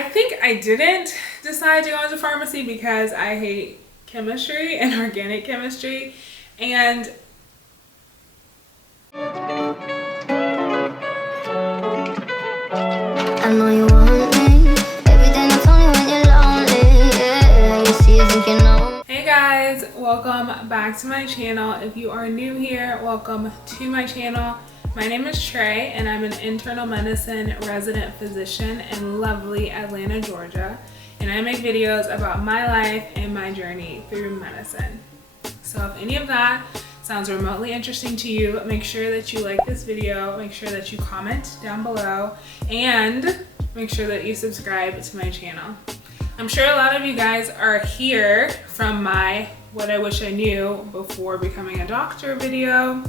I think I didn't decide to go into pharmacy because I hate chemistry and organic chemistry. And I know you want me. Everything that's only when you're lonely. Yeah, you see if you can know. hey guys, welcome back to my channel. If you are new here, welcome to my channel. My name is Trey and I'm an internal medicine resident physician in lovely Atlanta, Georgia. And I make videos about my life and my journey through medicine. So if any of that sounds remotely interesting to you, make sure that you like this video, make sure that you comment down below, and make sure that you subscribe to my channel. I'm sure a lot of you guys are here from my What I Wish I Knew Before Becoming a Doctor video.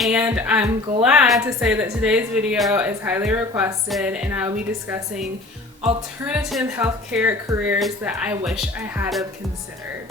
And I'm glad to say that today's video is highly requested and I'll be discussing alternative healthcare careers that I wish I had have considered.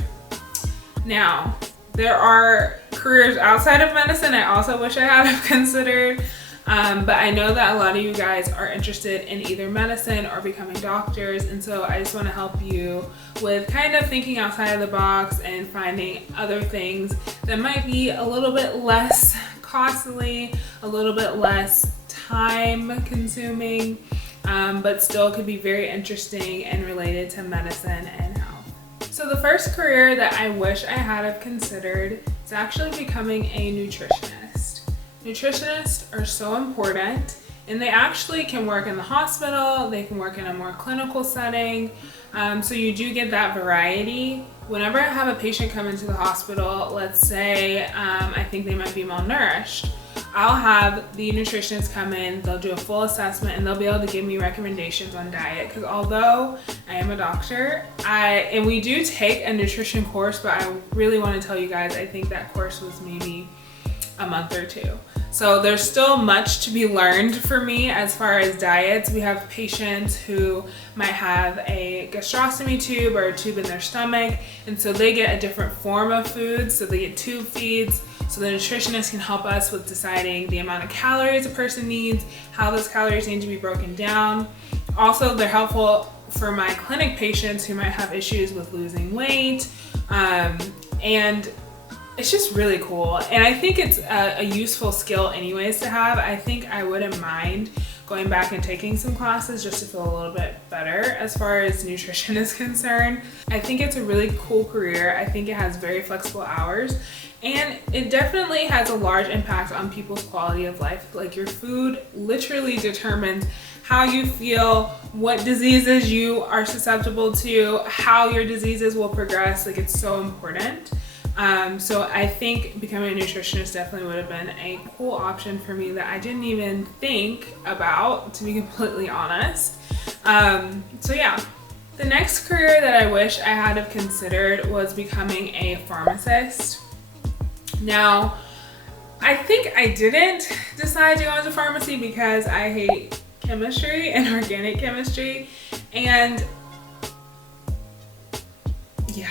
Now, there are careers outside of medicine I also wish I had have considered, but I know that a lot of you guys are interested in either medicine or becoming doctors, and so I just want to help you with kind of thinking outside of the box and finding other things that might be a little bit less costly, a little bit less time consuming, but still could be very interesting and related to medicine and health. So the first career that I wish I had have considered is actually becoming a nutritionist. Nutritionists are so important, and they actually can work in the hospital, they can work in a more clinical setting, so you do get that variety. Whenever I have a patient come into the hospital, let's say I think they might be malnourished, I'll have the nutritionist come in, they'll do a full assessment, and they'll be able to give me recommendations on diet. Because although I am a doctor, and we do take a nutrition course, but I really want to tell you guys, I think that course was maybe a month or two. So there's still much to be learned for me as far as diets. We have patients who might have a gastrostomy tube or a tube in their stomach, and so they get a different form of food, so they get tube feeds. So the nutritionist can help us with deciding the amount of calories a person needs, how those calories need to be broken down. Also, they're helpful for my clinic patients who might have issues with losing weight, and it's just really cool. And I think it's a useful skill anyways to have. I think I wouldn't mind going back and taking some classes just to feel a little bit better as far as nutrition is concerned. I think it's a really cool career. I think it has very flexible hours, and it definitely has a large impact on people's quality of life. Like, your food literally determines how you feel, what diseases you are susceptible to, how your diseases will progress. Like, it's so important. So I think becoming a nutritionist definitely would have been a cool option for me that I didn't even think about, to be completely honest. So yeah. The next career that I wish I had have considered was becoming a pharmacist. Now, I think I didn't decide to go into pharmacy because I hate chemistry and organic chemistry, and yeah.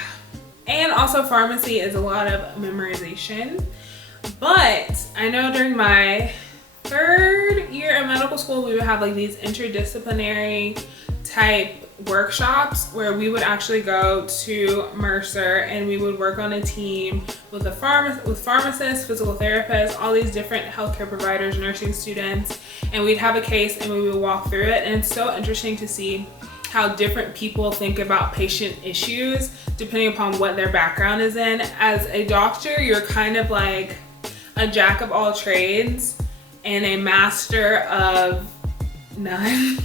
And also pharmacy is a lot of memorization. But I know during my third year of medical school, we would have like these interdisciplinary type workshops where we would actually go to Mercer and we would work on a team with pharmacists, physical therapists, all these different healthcare providers, nursing students, and we'd have a case and we would walk through it. And it's so interesting to see how different people think about patient issues depending upon what their background is in. As a doctor, you're kind of like a jack of all trades and a master of none.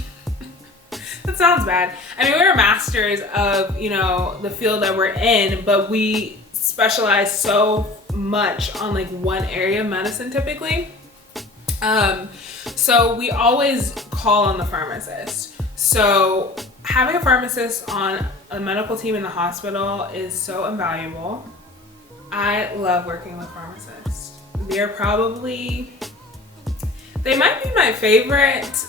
That sounds bad. I mean, we're masters of, the field that we're in, but we specialize so much on like one area of medicine typically. So we always call on the pharmacist. So having a pharmacist on a medical team in the hospital is so invaluable. I love working with pharmacists. They might be my favorite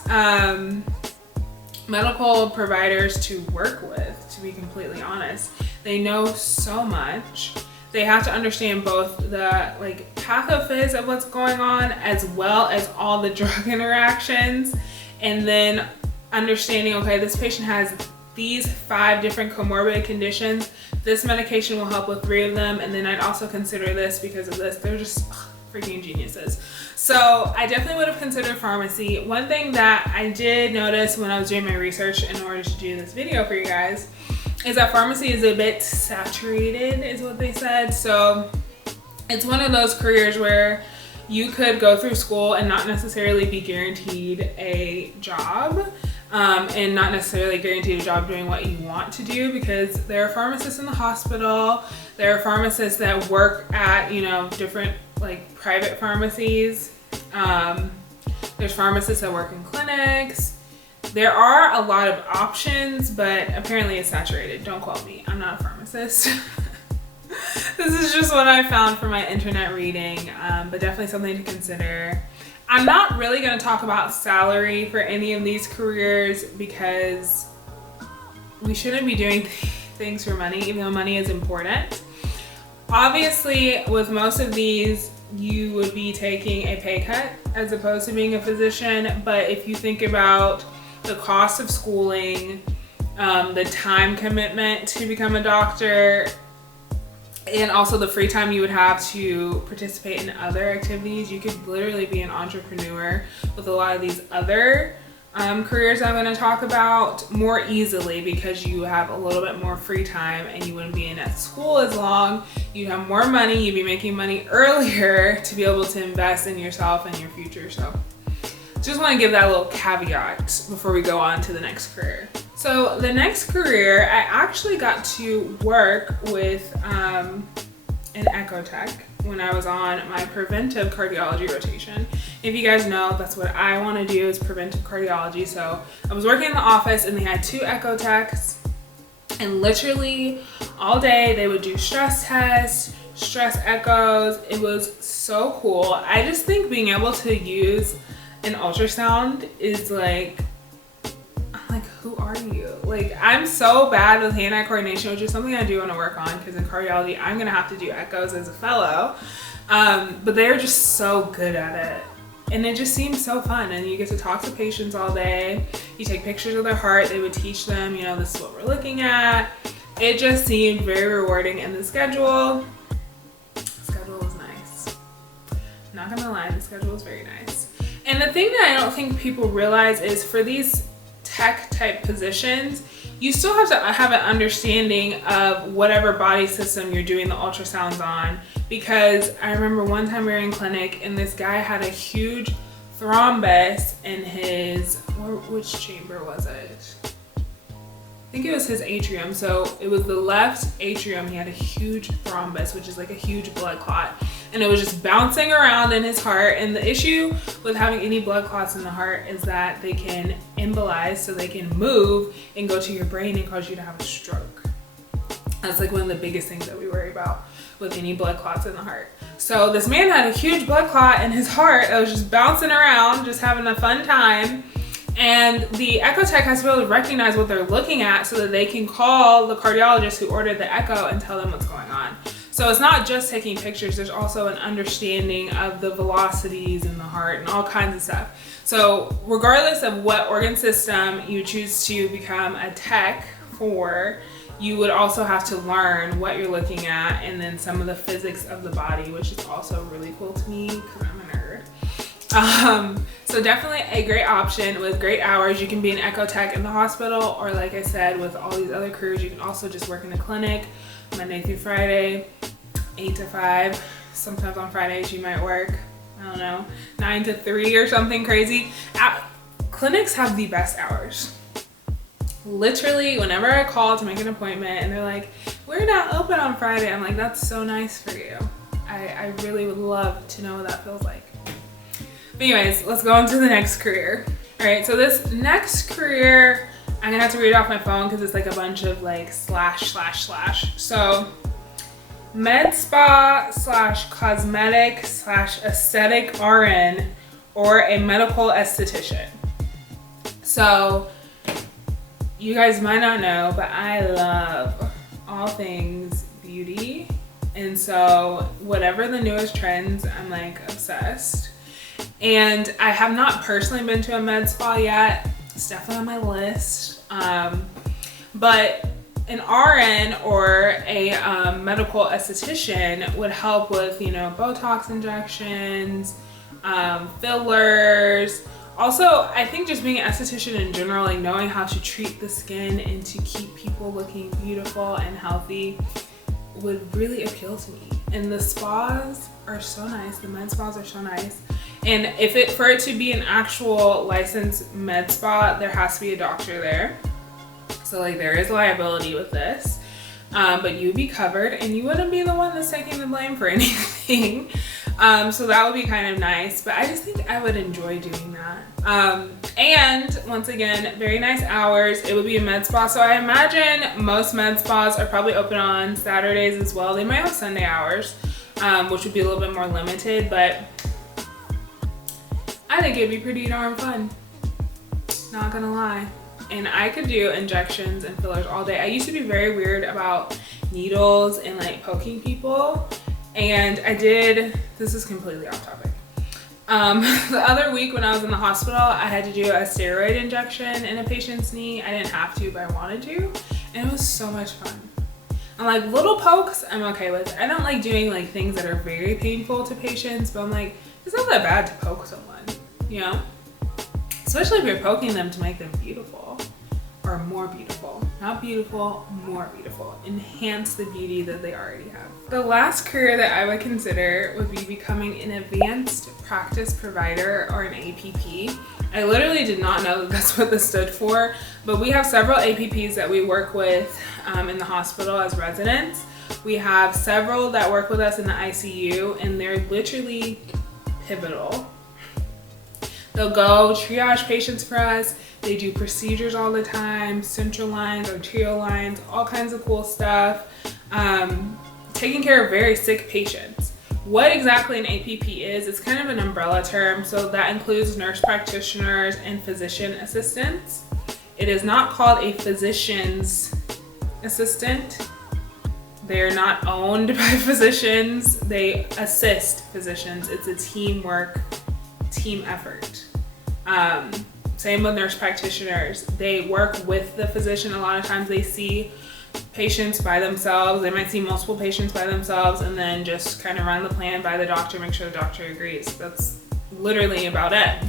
medical providers to work with, to be completely honest. They know so much. They have to understand both the pathophys of what's going on as well as all the drug interactions. And then understanding, okay, this patient has these 5 different comorbid conditions. This medication will help with 3 of them, and then I'd also consider this because of this. They're just freaking geniuses. So I definitely would have considered pharmacy. One thing that I did notice when I was doing my research in order to do this video for you guys is that pharmacy is a bit saturated, is what they said. So it's one of those careers where you could go through school and not necessarily be guaranteed a job, and not necessarily guaranteed a job doing what you want to do, because there are pharmacists in the hospital, there are pharmacists that work at, you know, different like private pharmacies. There's pharmacists that work in clinics. There are a lot of options, but apparently it's saturated. Don't quote me, I'm not a pharmacist. This is just what I found from my internet reading, but definitely something to consider. I'm not really going to talk about salary for any of these careers because we shouldn't be doing things for money, even though money is important. Obviously, with most of these, you would be taking a pay cut as opposed to being a physician, but if you think about the cost of schooling, the time commitment to become a doctor, and also the free time you would have to participate in other activities, you could literally be an entrepreneur with a lot of these other careers I'm going to talk about more easily, because you have a little bit more free time and you wouldn't be in at school as long. You'd have more money, you'd be making money earlier to be able to invest in yourself and your future. So just want to give that little caveat before we go on to the next career. So the next career, I actually got to work with an echo tech when I was on my preventive cardiology rotation. If you guys know, that's what I want to do, is preventive cardiology. So I was working in the office and they had 2 echo techs, and literally all day they would do stress tests, stress echoes. It was so cool. I just think being able to use an ultrasound is like, who are you? Like, I'm so bad with hand-eye coordination, which is something I do want to work on, because in cardiology, I'm going to have to do echoes as a fellow. But they're just so good at it. And it just seems so fun. And you get to talk to patients all day. You take pictures of their heart. They would teach them, you know, this is what we're looking at. It just seemed very rewarding. And the schedule was nice. Not going to lie, the schedule was very nice. And the thing that I don't think people realize is for these tech type positions, you still have to have an understanding of whatever body system you're doing the ultrasounds on, because I remember one time we were in clinic and this guy had a huge thrombus in his, which chamber was it? I think it was his atrium. So it was the left atrium. He had a huge thrombus, which is like a huge blood clot. And it was just bouncing around in his heart. And the issue with having any blood clots in the heart is that they can embolize, so they can move and go to your brain and cause you to have a stroke. That's like one of the biggest things that we worry about with any blood clots in the heart. So this man had a huge blood clot in his heart that was just bouncing around, just having a fun time. And the echo tech has to be able to recognize what they're looking at so that they can call the cardiologist who ordered the echo and tell them what's going on. So it's not just taking pictures, there's also an understanding of the velocities in the heart and all kinds of stuff. So regardless of what organ system you choose to become a tech for, you would also have to learn what you're looking at and then some of the physics of the body, which is also really cool to me because I'm a nerd. So definitely a great option with great hours. You can be an echo tech in the hospital, or like I said, with all these other careers, you can also just work in a clinic Monday through Friday, 8 to 5. Sometimes on Fridays you might work, I don't know, 9 to 3 or something crazy. Clinics have the best hours. Literally, whenever I call to make an appointment and they're like, we're not open on Friday, I'm like, that's so nice for you. I really would love to know what that feels like. But anyways, let's go on to the next career. All right, so this next career, I'm gonna have to read it off my phone because it's like a bunch of like slash. So med spa / cosmetic / aesthetic RN, or a medical esthetician. So you guys might not know, but I love all things beauty. And so whatever the newest trends, I'm like obsessed. And I have not personally been to a med spa yet. It's definitely on my list. But an RN or a medical esthetician would help with, you know, Botox injections, fillers. Also, I think just being an esthetician in general, like knowing how to treat the skin and to keep people looking beautiful and healthy would really appeal to me. And the spas are so nice. The med spas are so nice. And for it to be an actual licensed med spa, there has to be a doctor there. So like there is liability with this, but you'd be covered and you wouldn't be the one that's taking the blame for anything. So that would be kind of nice, but I just think I would enjoy doing that. And once again, very nice hours. It would be a med spa. So I imagine most med spas are probably open on Saturdays as well. They might have Sunday hours, which would be a little bit more limited, but I think it'd be pretty darn fun. Not gonna lie. And I could do injections and fillers all day. I used to be very weird about needles and like poking people. And I did, this is completely off topic. The other week when I was in the hospital, I had to do a steroid injection in a patient's knee. I didn't have to, but I wanted to. And it was so much fun. And like little pokes, I'm okay with. I don't like doing like things that are very painful to patients, but I'm like, it's not that bad to poke someone, you know? Especially if you're poking them to make them beautiful or more beautiful. Not beautiful, more beautiful. Enhance the beauty that they already have. The last career that I would consider would be becoming an advanced practice provider or an APP. I literally did not know that that's what this stood for, but we have several APPs that we work with in the hospital as residents. We have several that work with us in the ICU, and they're literally pivotal. They'll go triage patients for us. They do procedures all the time, central lines, arterial lines, all kinds of cool stuff. Taking care of very sick patients. What exactly an APP is, it's kind of an umbrella term. So that includes nurse practitioners and physician assistants. It is not called a physician's assistant. They're not owned by physicians. They assist physicians. It's a teamwork, team effort. Same with nurse practitioners. They work with the physician. A lot of times they see patients by themselves. They might see multiple patients by themselves and then just kind of run the plan by the doctor, make sure the doctor agrees. That's literally about it.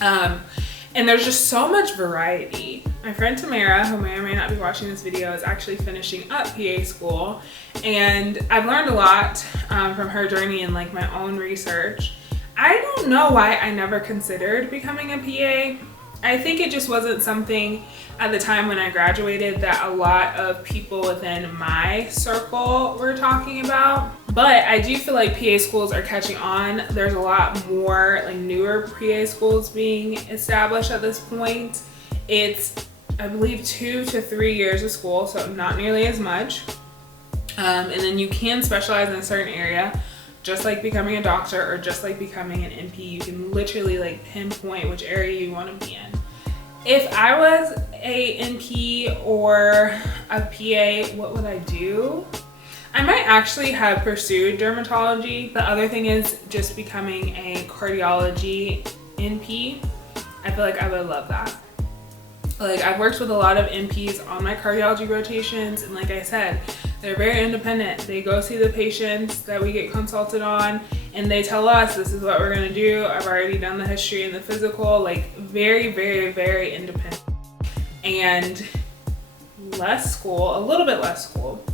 And there's just so much variety. My friend Tamara, who may or may not be watching this video, is actually finishing up PA school. And I've learned a lot from her journey and like my own research. I don't know why I never considered becoming a PA. I think it just wasn't something at the time when I graduated that a lot of people within my circle were talking about. But I do feel like PA schools are catching on. There's a lot more like newer PA schools being established at this point. It's, I believe, 2 to 3 years of school, so not nearly as much. And then you can specialize in a certain area. Just like becoming a doctor or just like becoming an NP, you can literally like pinpoint which area you want to be in. If I was a NP or a PA, what would I do? I might actually have pursued dermatology. The other thing is just becoming a cardiology NP. I feel like I would love that. Like I've worked with a lot of NPs on my cardiology rotations, and like I said, they're very independent. They go see the patients that we get consulted on and they tell us this is what we're gonna do. I've already done the history and the physical, like very, very, very independent. And less school, a little bit less school,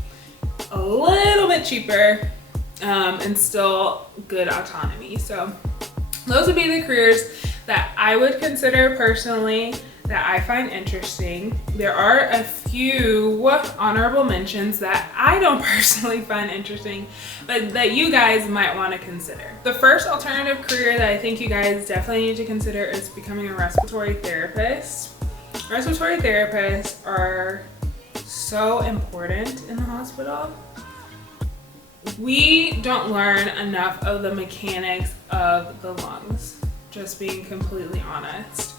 a little bit cheaper, and still good autonomy. So those would be the careers that I would consider personally that I find interesting. There are a few honorable mentions that I don't personally find interesting, but that you guys might want to consider. The first alternative career that I think you guys definitely need to consider is becoming a respiratory therapist. Respiratory therapists are so important in the hospital. We don't learn enough of the mechanics of the lungs, just being completely honest.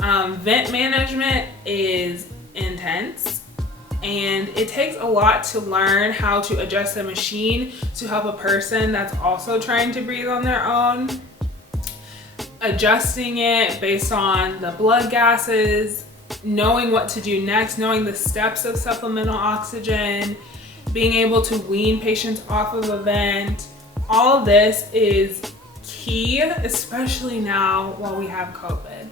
Vent management is intense, and it takes a lot to learn how to adjust a machine to help a person that's also trying to breathe on their own. adjusting it based on the blood gases, knowing what to do next, knowing the steps of supplemental oxygen, being able to wean patients off of a vent. All of this is key, especially now while we have COVID.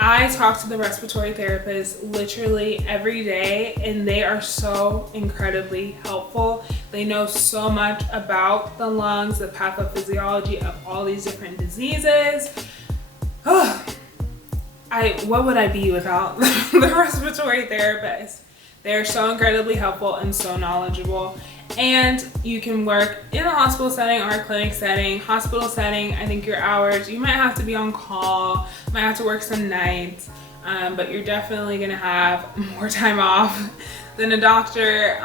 I talk to the respiratory therapist literally every day, and they are so incredibly helpful. They know so much about the lungs, the pathophysiology of all these different diseases. What would I be without the respiratory therapist? They're so incredibly helpful and so knowledgeable. And you can work in a hospital setting or a clinic setting. Hospital setting, I think your hours, you might have to be on call, might have to work some nights, but you're definitely gonna have more time off than a doctor.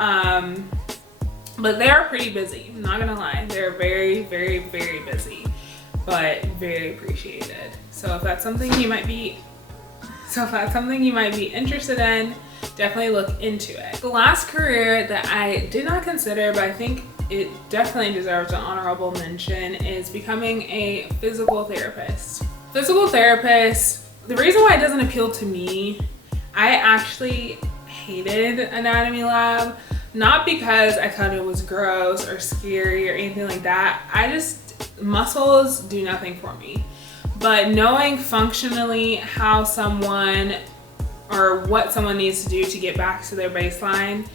But they're pretty busy, I'm not gonna lie. They're very, very, very busy, but very appreciated. So if that's something you might be interested in, definitely look into it. The last career that I did not consider, but I think it definitely deserves an honorable mention, is becoming a physical therapist. Physical therapist, the reason why it doesn't appeal to me, I actually hated anatomy lab, not because I thought it was gross or scary or anything like that. Muscles do nothing for me. But knowing functionally how someone or what someone needs to do to get back to their baseline,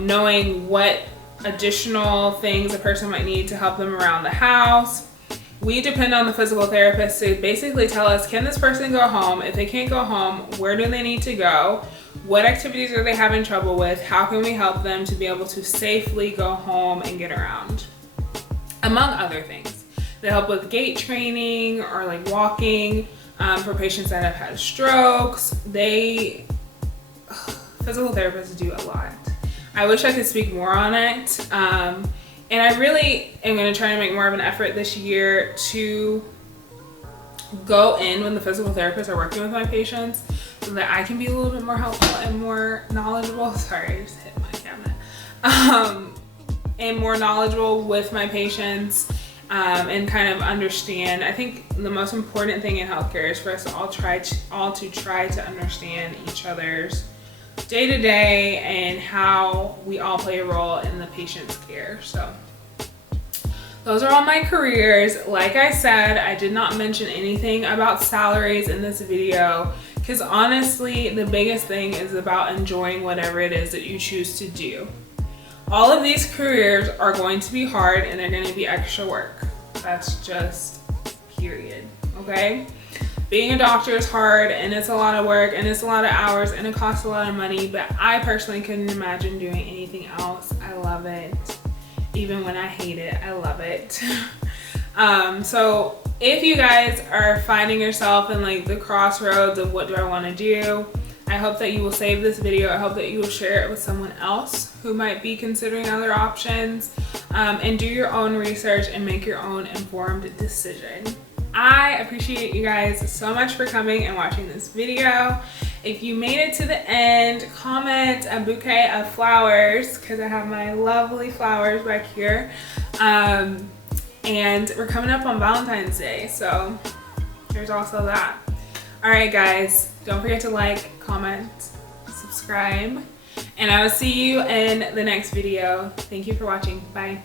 knowing what additional things a person might need to help them around the house. We depend on the physical therapist to basically tell us, can this person go home? If they can't go home, where do they need to go? What activities are they having trouble with? How can we help them to be able to safely go home and get around? Among other things. They help with gait training or like walking. For patients that have had strokes. Physical therapists do a lot. I wish I could speak more on it. And I really am going to try to make more of an effort this year to go in when the physical therapists are working with my patients so that I can be a little bit more helpful and more knowledgeable. Sorry, I just hit my cabinet. And more knowledgeable with my patients. And kind of understand. I think the most important thing in healthcare is for us to all try to understand each other's day-to-day and how we all play a role in the patient's care. So those are all my careers. Like I said, I did not mention anything about salaries in this video because honestly, the biggest thing is about enjoying whatever it is that you choose to do. All of these careers are going to be hard and they're going to be extra work. That's just period, okay? Being a doctor is hard and it's a lot of work and it's a lot of hours and it costs a lot of money, but I personally couldn't imagine doing anything else. I love it. Even when I hate it, I love it. So if you guys are finding yourself in like the crossroads of what do I want to do, I hope that you will save this video. I hope that you will share it with someone else who might be considering other options, and do your own research and make your own informed decision. I appreciate you guys so much for coming and watching this video. If you made it to the end, comment a bouquet of flowers because I have my lovely flowers back here. And we're coming up on Valentine's Day, so there's also that. All right, guys, don't forget to like, comment, subscribe, and I will see you in the next video. Thank you for watching. Bye.